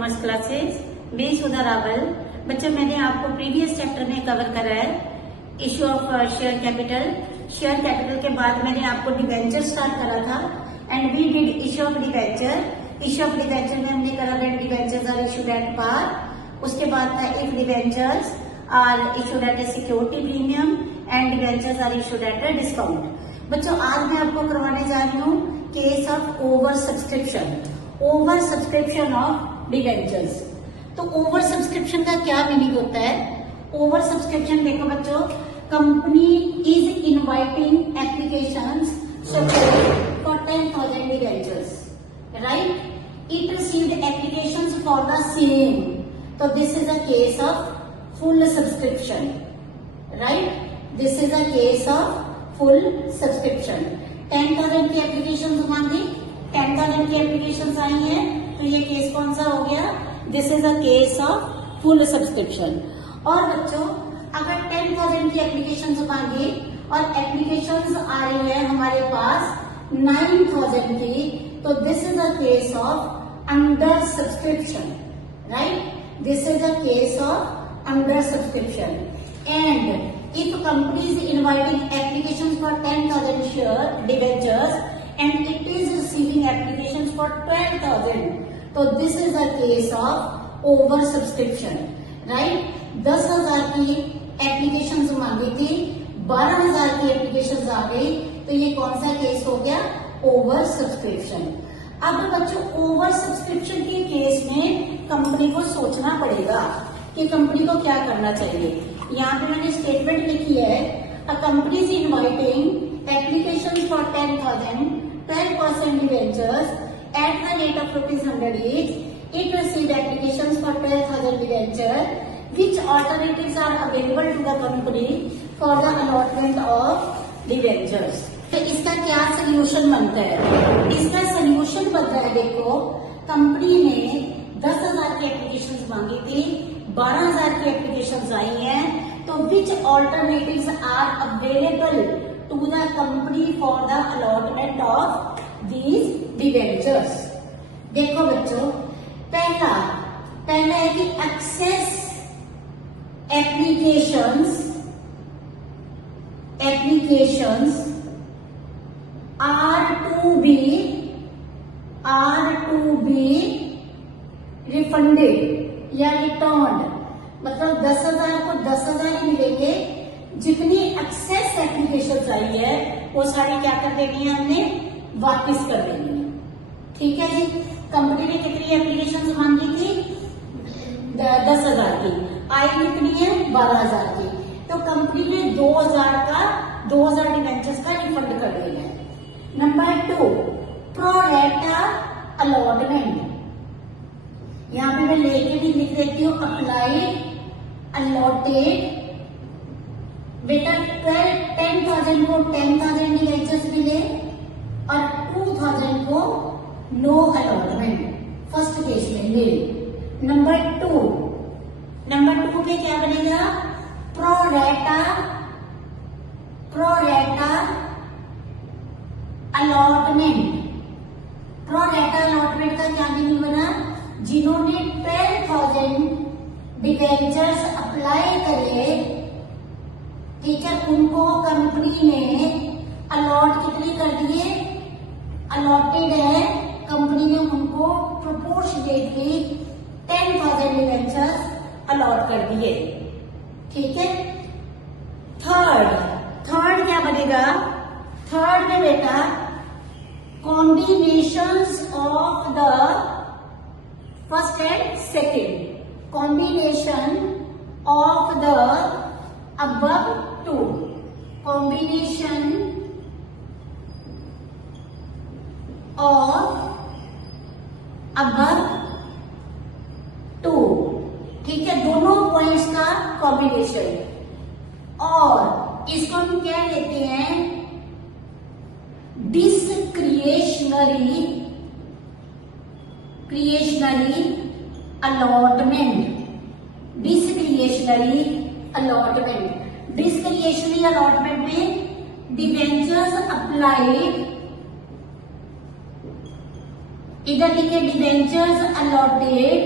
Commerce classes. मैं सुधा रावल। बच्चों, मैंने आपको प्रीवियस चैप्टर में कवर करा है issue of share capital. Share capital के बाद मैंने आपको डिवेंचर स्टार्ट करा था and we did issue of debenture. Issue of debenture में हमने करा when debentures are issued at par. उसके बाद था if debentures are issued at a security premium and debentures are issued at a discount. बच्चों, आज मैं आपको करवाने जा रही हूँ case of over subscription. Over subscription of debentures. तो ओवर सब्सक्रिप्शन का क्या मीनिंग होता है? ओवर सब्सक्रिप्शन देखो बच्चों, company is inviting applications for 10,000 debentures, right? It received applications for the same, तो this is a case of full subscription, right? This is a case of full subscription. 10,000 की applications मांगी, 10,000 की applications आई हैं, तो ये केस कौन सा हो गया? This is a case of full subscription. और बच्चों, अगर 10,000 की एप्लीकेशंस मांगी और एप्लीकेशंस आ रही है हमारे पास 9,000 की, तो this is a case of under subscription, right? This is a case of under subscription. And if company is inviting applications for 10,000 share debentures and it is receiving applications for 12,000, so this is a case of over subscription, right? 10,000 की applications मांगी थी, 12,000 की applications आ गई, तो ये कौन सा case हो गया? Over subscription. अब बच्चों, ओवर सब्सक्रिप्शन के केस में कंपनी को सोचना पड़ेगा कि कंपनी को क्या करना चाहिए। यहाँ पे मैंने स्टेटमेंट लिखी है, a company is inviting application for 10,000 12% debentures at the rate of ₹100 each. It received applications for 12,000 debenture. Which alternatives are available to the company for the allotment of debentures? तो इसका क्या सोल्यूशन बनता है? इसका solution बनता है, देखो, company ने 10,000 की एप्लीकेशंस मांगी थी, 12,000 की एप्लीकेशंस आई हैं, तो which alternatives are available to the company for the allotment of these debentures? देखो बच्चों, पहला है कि excess applications are to be refunded या रिटर्न। मतलब 10,000 को 10,000 ही मिलेंगे, जितनी एक्सेस एप्लीकेशन आई है वो सारी क्या कर देनी है, हमने वापस कर देनी है। ठीक है जी। कंपनी ने कितनी एप्लीकेशन मांगी थी? 10,000 की। आई कितनी है? 12,000 की। तो कंपनी ने 2,000 डिवेंचर्स का रिफंड कर देना है। नंबर 2, प्रो रेटा अलॉटमेंट। यहाँ पे मैं लेके भी लिख देती हूँ, अप्लाइड अलॉटेड। बेटा 10,000 को 10,000 डिवेंचर्स मिले और 2,000 को नो अलॉटमेंट, फर्स्ट केस में मिले। नंबर 2 पे क्या बनेगा? प्रो रेटा अलॉटमेंट। प्रो रेटा अलॉटमेंट का क्या मीनिंग बना? जिन्होंने 12,000 डिवेंचर्स अप्लाई करे, ठीक है, उनको कंपनी ने अलॉट कितनी कर दिए? अलॉटेड है, कंपनी ने उनको प्रोपोर्शनेटली 10,000 डिवेंचर्स अलॉट कर दिए। ठीक है। थर्ड क्या बनेगा? थर्ड में बेटा combinations of the first and second, combination of the above two, combination of above two, ठीक है, दोनों पॉइंट्स का कॉम्बिनेशन। और इसको हम क्या लेते हैं? डिस्क्रिएशनरी अलॉटमेंट। डिस्क्रिएशनरी अलॉटमेंट में डिवेंचर्स अप्लाइड, इधर लिखे डिवेंचर्स अलॉटेड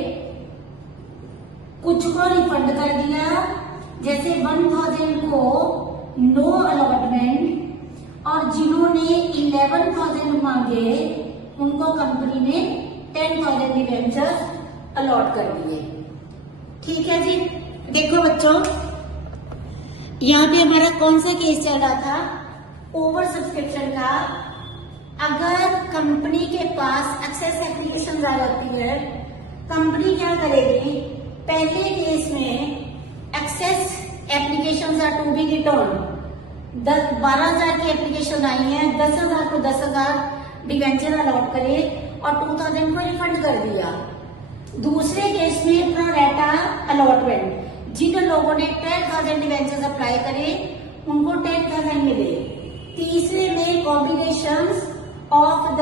कुछ को रिफंड कर दिया, जैसे 1000 को नो अलॉटमेंट, और जिन्होंने 11,000 मांगे उनको कंपनी ने 10,000 डिवेंचर्स अलॉट कर दिए। ठीक है जी। देखो बच्चों, यहाँ पे हमारा कौन सा केस चल रहा था, ओवर सब्सक्रिप्शन का। अगर कंपनी के पास एक्सेस एप्लीकेशन आ जाती है, कंपनी क्या करेगी, पहले केस में excess application are to be return, 12,000 की एप्लीकेशन आई है, 10,000 को 10,000 डिवेंचर अलॉट करे और 2,000 को रिफंड कर दिया। दूसरे केस में प्रोरेटा अलॉटमेंट, जिन लोगों ने 10,000 डिवेंचर्स अप्लाई करे उनको 10,000 मिले। तीसरे में combinations of the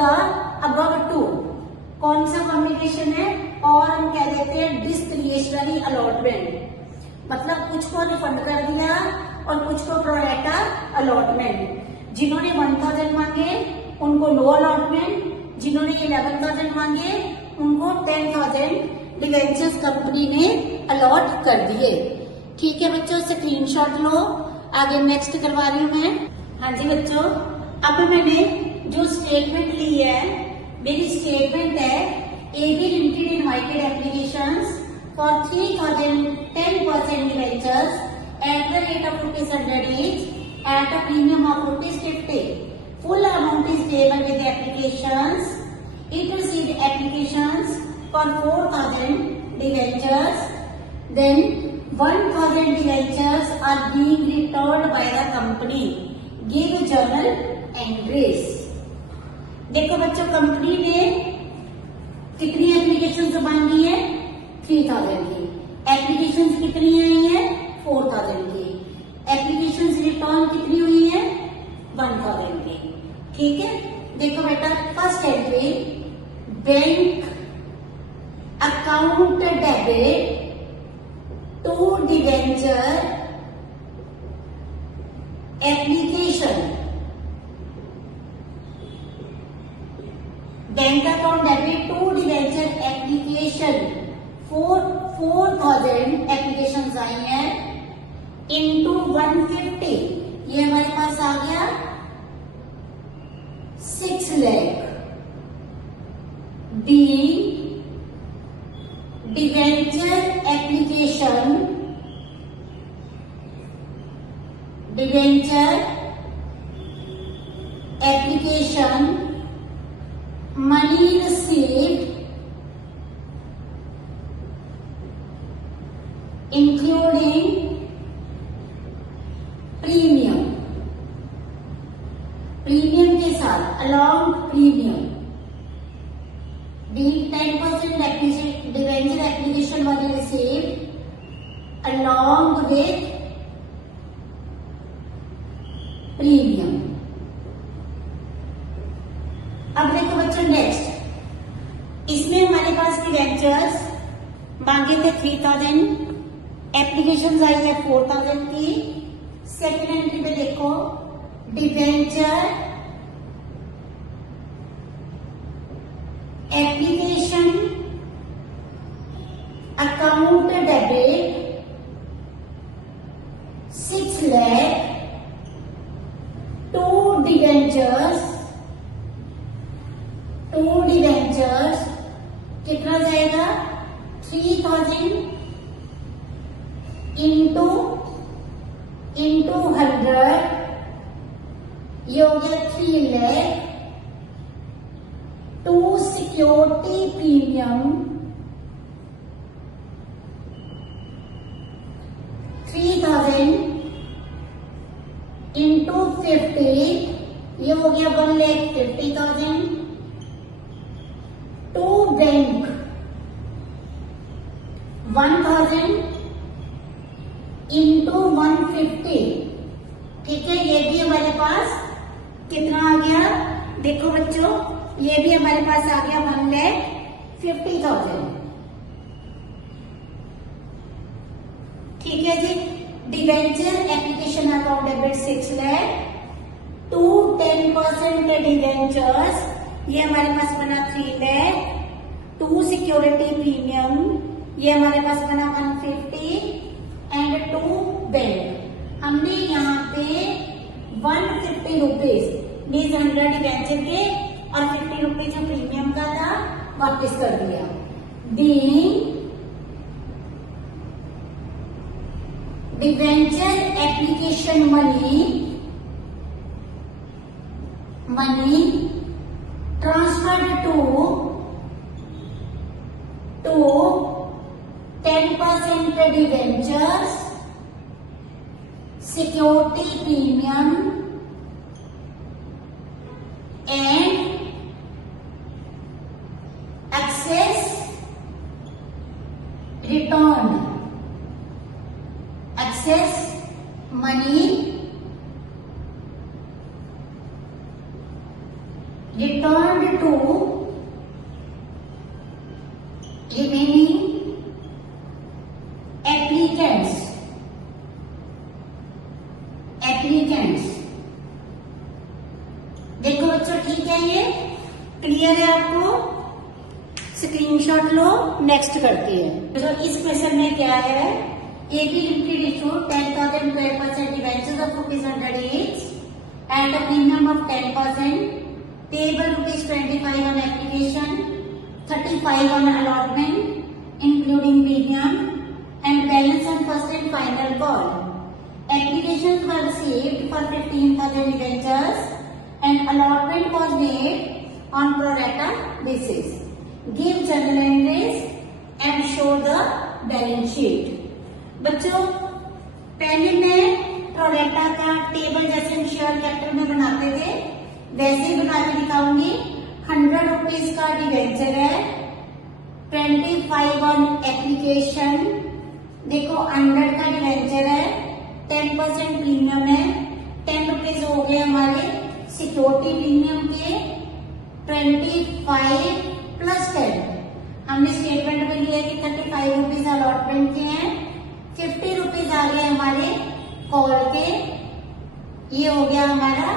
above two, कौन सा कॉम्बिनेशन है, और हम कह देते हैं डिस्क्रिशनरी अलॉटमेंट, मतलब कुछ को रिफंड कर दिया और कुछ को प्रोरेटा अलॉटमेंट। जिन्होंने 1,000 मांगे उनको नो अलॉटमेंट, जिन्होंने 11,000 मांगे उनको 10,000 डिवेंचर्स कंपनी ने अलॉट कर दिए। ठीक है बच्चों, स्क्रीनशॉट लो, आगे नेक्स्ट करवा रही हूँ मैं। हाँ जी बच्चों, अब मैंने जो स्टेटमेंट ली है, मेरी स्टेटमेंट है AB limited invited applications for 3,000 10% debentures at the rate of ₹100 each at a premium of ₹50. Full amount is payable with the applications. It received applications for 4,000 debentures. Then 1,000 debentures are being returned by the company. Give journal entries. देखो बच्चों, company ने कितनी application मांगी है, 3,000 की। Application कितनी आई है, 4,000 की। एप्लीकेशन रिटर्न कितनी हुई है, 1,000 की। ठीक है, देखो बेटा, first entry, bank account debit to debenture application, bank account debit to debenture application 4,000 application आई है इंटू 150, ये हमारे पास आ गया 6 lakh. B debenture application money received including premium के साथ, along premium. D 10% debenture application money received along with premium. अब देखो बच्चों, नेक्स्ट इसमें हमारे पास डिवेंचर्स मांगे थे 3,000, एप्लीकेशन आई है 4,000 की। सेकेंड एंट्री में देखो, debenture application account debit 6 lakh to debentures कितना जाएगा, 3,000 इंटू 100, ये हो गया 3 lakh. To security premium 3,000 into 50, ये हो गया 1,50,000। टू बैंक 1,000 इंटू 150, ठीक है, ये भी हमारे पास कितना आ गया, देखो बच्चों, ये भी हमारे पास आ गया 1,50,000। ठीक है जी। Debenture application account debit 6 lakh to 10% debentures, ये हमारे पास बना 3 लाख। टू सिक्योरिटी प्रीमियम ये हमारे पास बना 150 एंड 2 बैंक। हमने यहाँ पे 150 रुपीज मीन्स 100 डिवेंचर के और 50 रुपीज जो प्रीमियम का था वापस कर दिया। Being debenture application money transferred to 10% debentures, security premium and access returned. Access money returned to remaining applicants। देखो बच्चों, ठीक है, ये क्लियर है आपको? स्क्रीनशॉट लो, नेक्स्ट करते हैं। तो इस क्वेश्चन में क्या है, AB Limited issued 10,000 12% debentures of ₹100 each and a premium of 10%, payable ₹25 on application, 35 on allotment, including premium, and balance on first and final call. Applications were received for 15,000 debentures and allotment was made on pro rata basis. Give journal entries and show the balance sheet। बच्चों, पहले मैं pro rata का table जैसे हम share capital में बनाते थे वैसे ही बना के दिखाऊंगी। 100 रुपीज का डिवेंचर है, 25 ऑन एप्लीकेशन, देखो 100 का डिवेंचर है, 10% प्रीमियम है, 10 रुपीज हो गए हमारे सिक्योरिटी प्रीमियम के, 25 प्लस 10 हमने स्टेटमेंट में लिया कि 35 रुपीज अलॉटमेंट के हैं, 50 रुपीज आ गए हमारे कॉल के, ये हो गया हमारा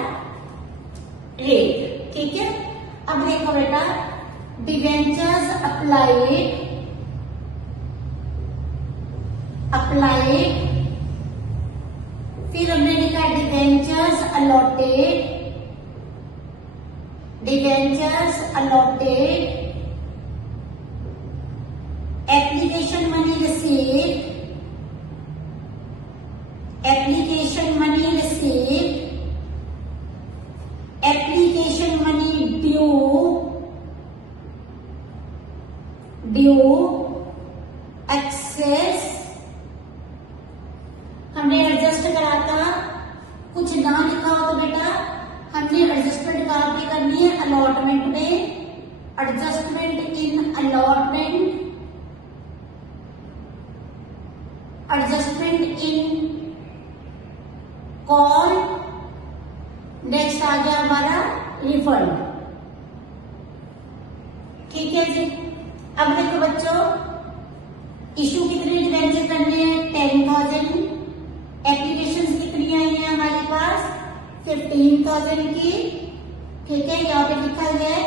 रेट। ठीक है, अब देखो बेटा, डिवेंचर्स अप्लाइड फिर हमने लिखा debentures allotted, application money received, application money due, excess, हमने एडजस्ट करा था, कुछ ना लिखा हो तो बेटा हमने एडजस्टमेंट कहाँ पे करनी है, अलॉटमेंट में, adjustment in allotment, adjustment in call, next आ गया हमारा रिफंड। ठीक है जी। अब देखो बच्चों, इशू कितने डिवेंचर करने हैं, 10,000, एप्लीकेशंस कितनी आई है हमारे पास, 15,000 की। ठीक है, यहाँ पे लिखा गया है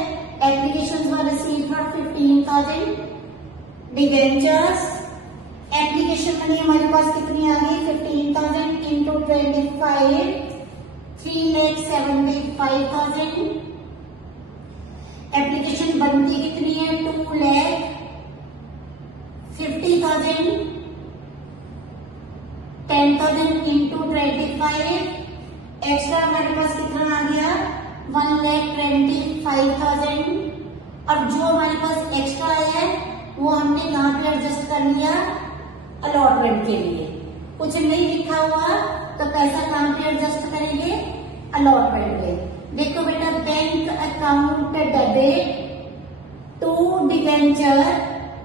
applications were received for 15,000 debentures, application money हमारे पास कितनी आ गई, 15,000 इंटू 25, 3,75,000। एप्लीकेशन बनती कितनी है, 2,50,000, 10,000 इंटू 25, एक्स्ट्रा हमारे पास कितना आ गया, 1,25,000। अब जो हमारे पास एक्स्ट्रा आया है वो हमने कहाँ पे एडजस्ट कर लिया, अलॉटमेंट के लिए। कुछ नहीं लिखा हुआ तो पैसा कहाँ पे एडजस्ट करेंगे, अलॉटमेंट पे। देखो बेटा, bank account debit to debenture,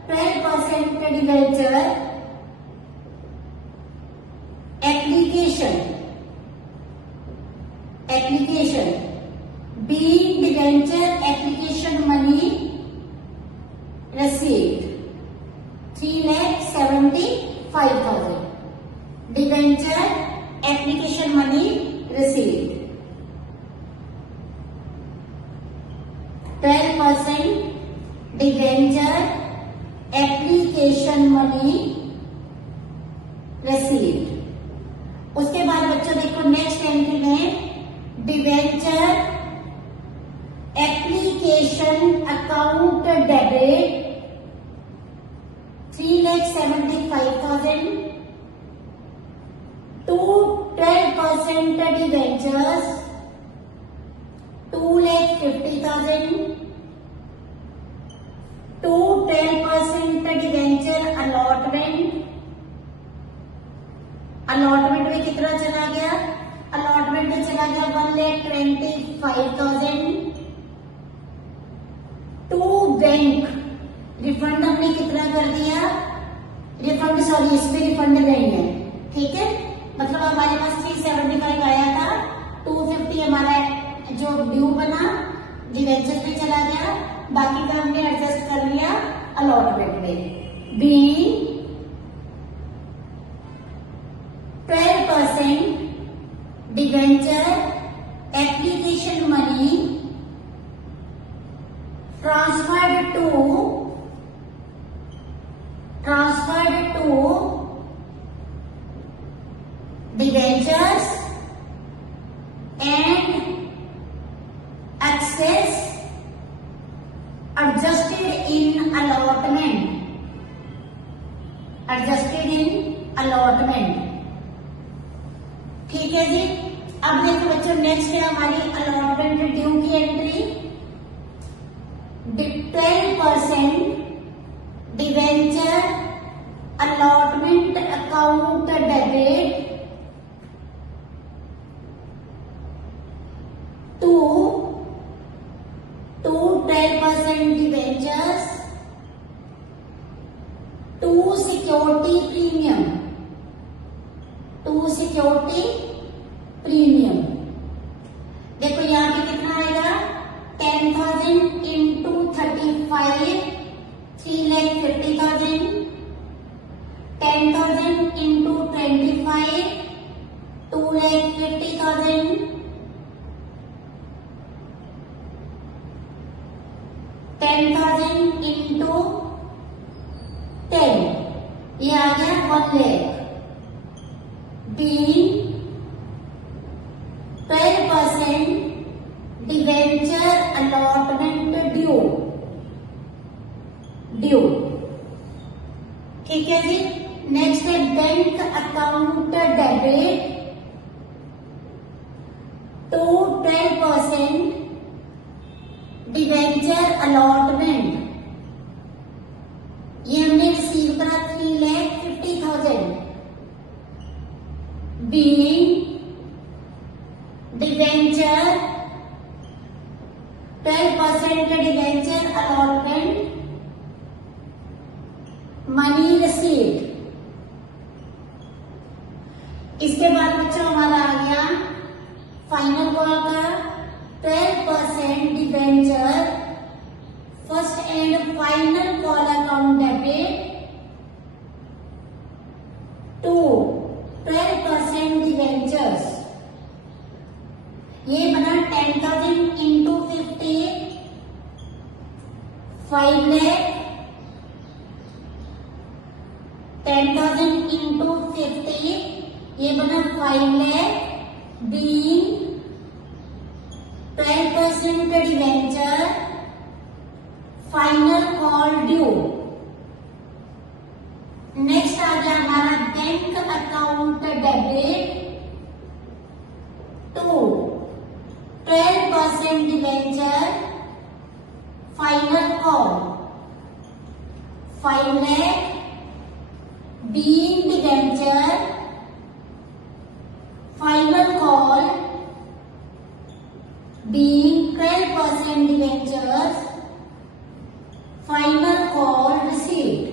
12% debenture, application being debenture application money received 3,75,000, debenture application money received, 12% debenture application में debenture application account debit 3,75,000 to 12% debentures 2,50,000 to 12% debenture allotment में कितना चला गया? अलॉटमेंट में चला गया 1,25,000 टू बैंक। रिफंड हमने कितना कर दिया? रिफंड सॉरी इस पे रिफंड नहीं है, ठीक है। मतलब हमारे पास 375 आया था, 250 हमारा जो ड्यू बना डिवेंचर पे चला गया, बाकी का हमने एडजस्ट कर लिया अलॉटमेंट में। B 12% debenture application money transferred to debentures and access adjusted in allotment, ठीक है जी। अब देखो बच्चों नेक्स्ट है हमारी अलॉटमेंट ड्यू की एंट्री। 12% debenture allotment account debit to 12% debentures to security premium. देखो यहाँ पे कितना आएगा? 10,000 इंटू 35 3,50,000, 10,000 इंटू 25 2,50,000, 10,000 इंटू 10 ये आ गया 1 lakh. B 12% debenture allotment due, ठीक है जी। नेक्स्ट है bank account debit to 12% debenture allotment, ये हमने रिसीव करा 3,50,000। B debenture 12% debenture allotment money received. इसके बाद बच्चों हमारा आ गया फाइनल कॉल का 12% debenture first and final call account debit to 12% debentures, ये बना 10,000 इंटू 50 5 लाख, 10,000 इंटू 50 ये बना 5 lakh. Being 12% debenture final call due. Next आ गया हमारा bank account debit to 12% debenture final call 5 lakh. Being debenture final call being 12% debentures final call received.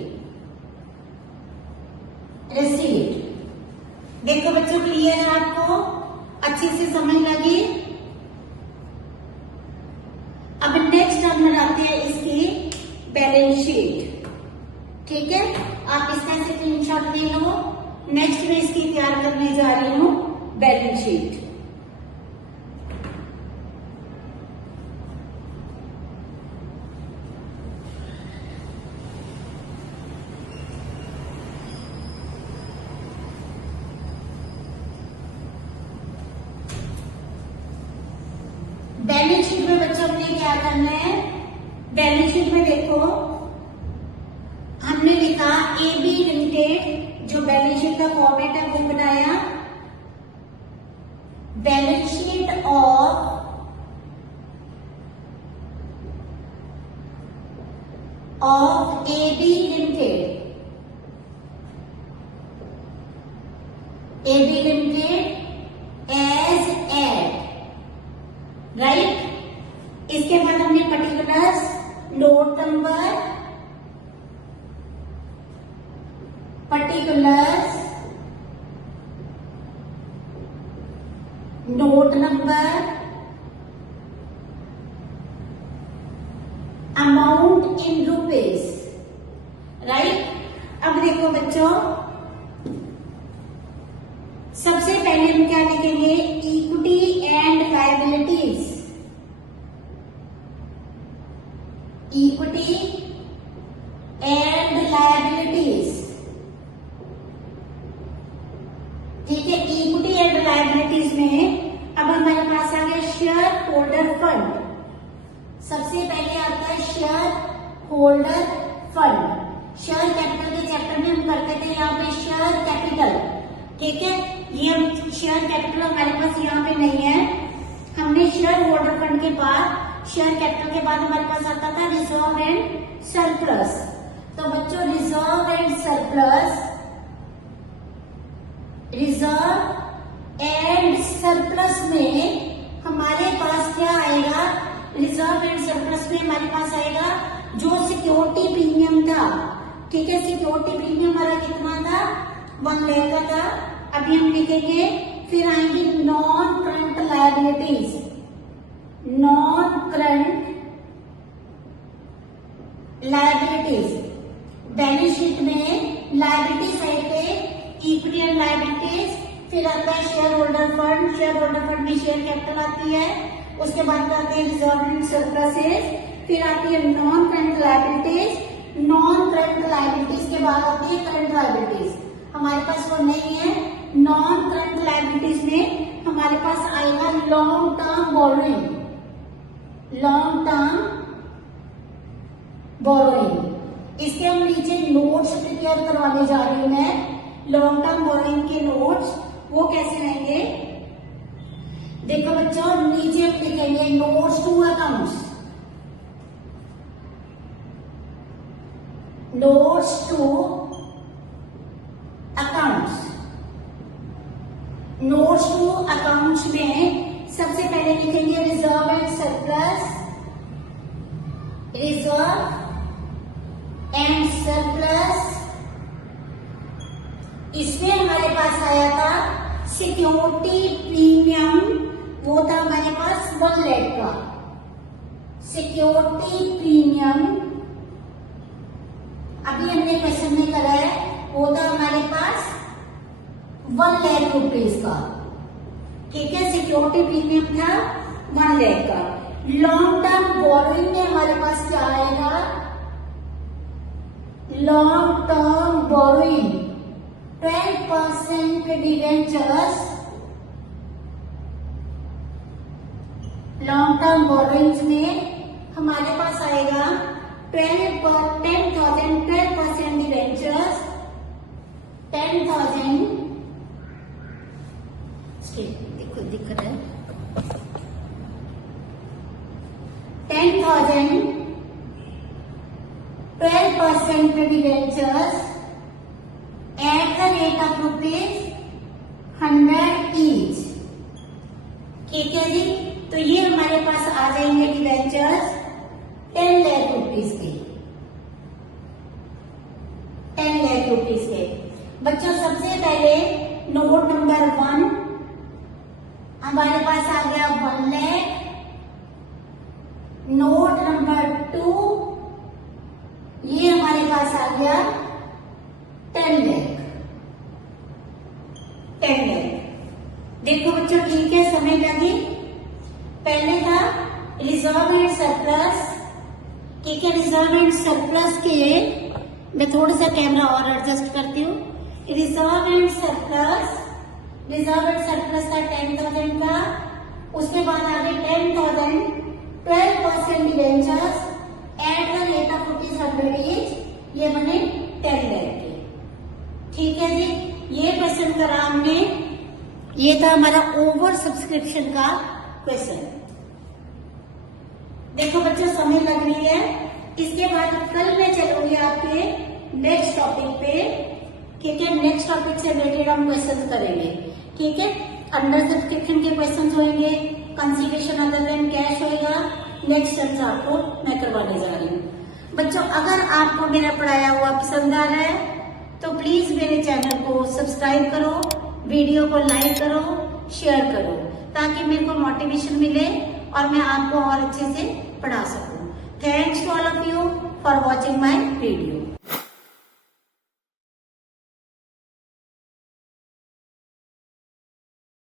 देखो बच्चों clear है, आपको अच्छी से समझ लगी। अब नेक्स्ट हम बनाते हैं इसकी बैलेंस शीट, ठीक है। आप इसका से स्क्रीनशॉट ले लो। नेक्स्ट में इसकी तैयार करने जा रही हूं बैलेंस शीट। क्या करना है, बैलेंस शीट में देखो हमने लिखा AB लिमिटेड, जो बैलेंस शीट का फॉर्मेट है वो बनाया, balance sheet of AB limited, AB limited as at, right. इसके बाद हमने particulars, note number, particulars, note number, amount in rupees, right. अब देखो बच्चों, सबसे पहले हम क्या लिखेंगे, equity and liabilities, equity and liabilities, ठीक है। इक्विटी एंड लायबिलिटीज में अब हमारे पास आ गया शेयर होल्डर फंड। सबसे पहले आता है share holder fund. Share capital के चैप्टर में हम करते थे यहाँ पे शेयर कैपिटल, ठीक है। ये हम शेयर कैपिटल हमारे पास यहाँ पे नहीं है, हमने शेयर होल्डर फंड के बाद, शेयर कैपिटल के बाद हमारे पास आता था रिजर्व एंड सरप्लस। तो बच्चों reserve and surplus, reserve and surplus में हमारे पास क्या आएगा, रिजर्व एंड सरप्लस में हमारे पास आएगा जो सिक्योरिटी प्रीमियम था, ठीक है। सिक्योरिटी प्रीमियम हमारा कितना था, 1 लाख का था। अभी हम लिखेंगे, फिर आएंगे non current liabilities, non current liabilities. Balance sheet में लायबिलिटी साइड पे इक्विटी एंड लायबिलिटीज, फिर आता है share holder fund, share holder fund में शेयर कैपिटल आती है, उसके बाद आते हैं रिजर्व एंड सरप्लसेस, फिर आती है non current liabilities, non current liabilities के बाद आती है करंट लायबिलिटीज। हमारे पास वो नहीं है। नॉन करंट लायबिलिटीज में हमारे पास आएगा long term borrowing, long term borrowing. इसके हम नीचे नोट्स प्रिपेयर करवाने जा रही हूं मैं, लॉन्ग टर्म बोरोइंग के नोट्स। वो कैसे रहेंगे, देखो बच्चों, नीचे हम लिखेंगे notes to accounts, notes to accounts. Notes to accounts में सबसे पहले लिखेंगे reserve and surplus, reserve and surplus. इसमें हमारे पास आया था सिक्योरिटी प्रीमियम, वो था हमारे पास 1 लाख का। सिक्योरिटी प्रीमियम अभी हमने क्वेश्चन में करा है, वो था हमारे पास 1 लाख रुपीज का, ठीक है। सिक्योरिटी प्रीमियम था 1 लाख का। लॉन्ग टर्म बोरोइंग में हमारे पास क्या आएगा, long term borrowing 12% debentures, long term borrowings में हमारे पास आएगा 12% डिवेंचर्स, 10,000, देखो दिख रहा है, 10,000, 12% debentures at the rate of ₹100 each, ठीक है जी। तो ये हमारे पास आ जाएंगे डिवेंचर्स 10 लाख रुपीज के, 10 लाख रुपीज के। बच्चों सबसे पहले नोट नंबर 1 हमारे पास आ गया 1 लाख। नोट नंबर 2 ये हमारे पास आ गया 10 लाख, 10 लाख। देखो बच्चों ठीक है, समझ लगी। पहले था रिजर्व एंड सरप्लस, ठीक है। रिजर्व एंड सरप्लस के मैं थोड़ा सा कैमरा और एडजस्ट करती हूँ। Reserve and surplus, reserve and surplus था 10,000 का, उसके बाद आ गए 10,000 12% debentures at the rate of ₹100 each, ये बने 10 लाख के। ठीक है जी, ये क्वेश्चन करा हमने, ये था हमारा ओवर सब्सक्रिप्शन का क्वेश्चन। देखो बच्चों समय लग रही है, इसके बाद कल मैं चलूंगी आपके नेक्स्ट टॉपिक पे। ठीक है, नेक्स्ट टॉपिक से रिलेटेड हम क्वेश्चन करेंगे। ठीक है, अंडर सब्सक्रिप्शन के क्वेश्चन होंगे, कंसीडरेशन अदर देन कैश होगा, नेक्स्ट टर्म्स आपको मैं करवाने जा रही हूँ। बच्चों अगर आपको मेरा पढ़ाया हुआ पसंद आ रहा है तो प्लीज मेरे चैनल को सब्सक्राइब करो, वीडियो को लाइक करो, शेयर करो, ताकि मेरे को मोटिवेशन मिले और मैं आपको और अच्छे से पढ़ा सकूं। Thanks to all of you for watching my video.